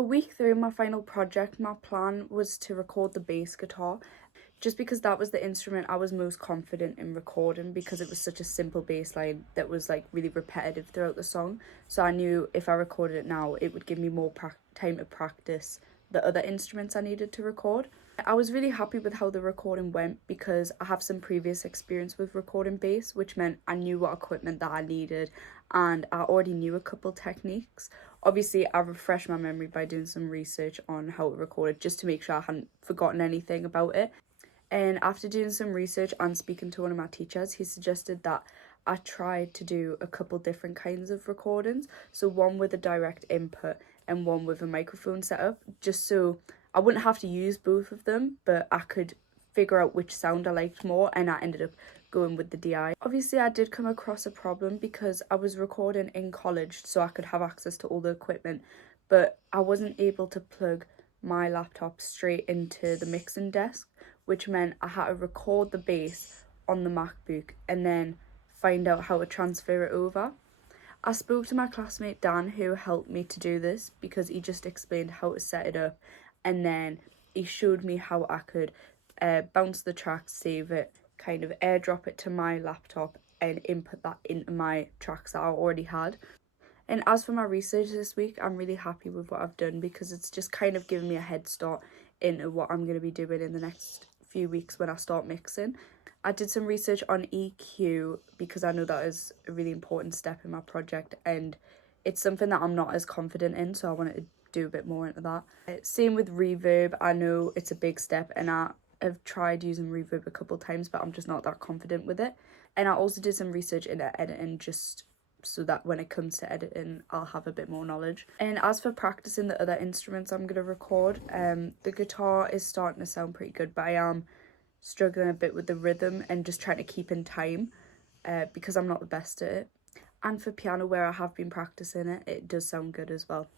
For week 3 of my final project, my plan was to record the bass guitar, just because that was the instrument I was most confident in recording, because it was such a simple bass line that was like really repetitive throughout the song. So I knew if I recorded it now, it would give me more time to practice the other instruments I needed to record. I was really happy with how the recording went because I have some previous experience with recording bass, which meant I knew what equipment that I needed and I already knew a couple techniques. Obviously, I refreshed my memory by doing some research on how it recorded just to make sure I hadn't forgotten anything about it. And after doing some research and speaking to one of my teachers, he suggested that I tried to do a couple different kinds of recordings. So one with a direct input and one with a microphone setup, just so I wouldn't have to use both of them, but I could figure out which sound I liked more, and I ended up going with the DI. Obviously, I did come across a problem because I was recording in college, so I could have access to all the equipment, but I wasn't able to plug my laptop straight into the mixing desk, which meant I had to record the bass on the MacBook and then find out how to transfer it over. I spoke to my classmate Dan, who helped me to do this, because he just explained how to set it up, and then he showed me how I could bounce the tracks, save it, kind of airdrop it to my laptop and input that into my tracks that I already had. And as for my research this week, I'm really happy with what I've done because it's just kind of given me a head start into what I'm going to be doing in the next few weeks when I start mixing. I did some research on EQ because I know that is a really important step in my project, and it's something that I'm not as confident in, so I wanted to do a bit more into that. Same with reverb. I know it's a big step and I have tried using reverb a couple times, but I'm just not that confident with it. And I also did some research into editing, just so that when it comes to editing I'll have a bit more knowledge. And as for practicing the other instruments I'm going to record, the guitar is starting to sound pretty good, but I am struggling a bit with the rhythm and just trying to keep in time because I'm not the best at it. And for piano, where I have been practicing it, it does sound good as well.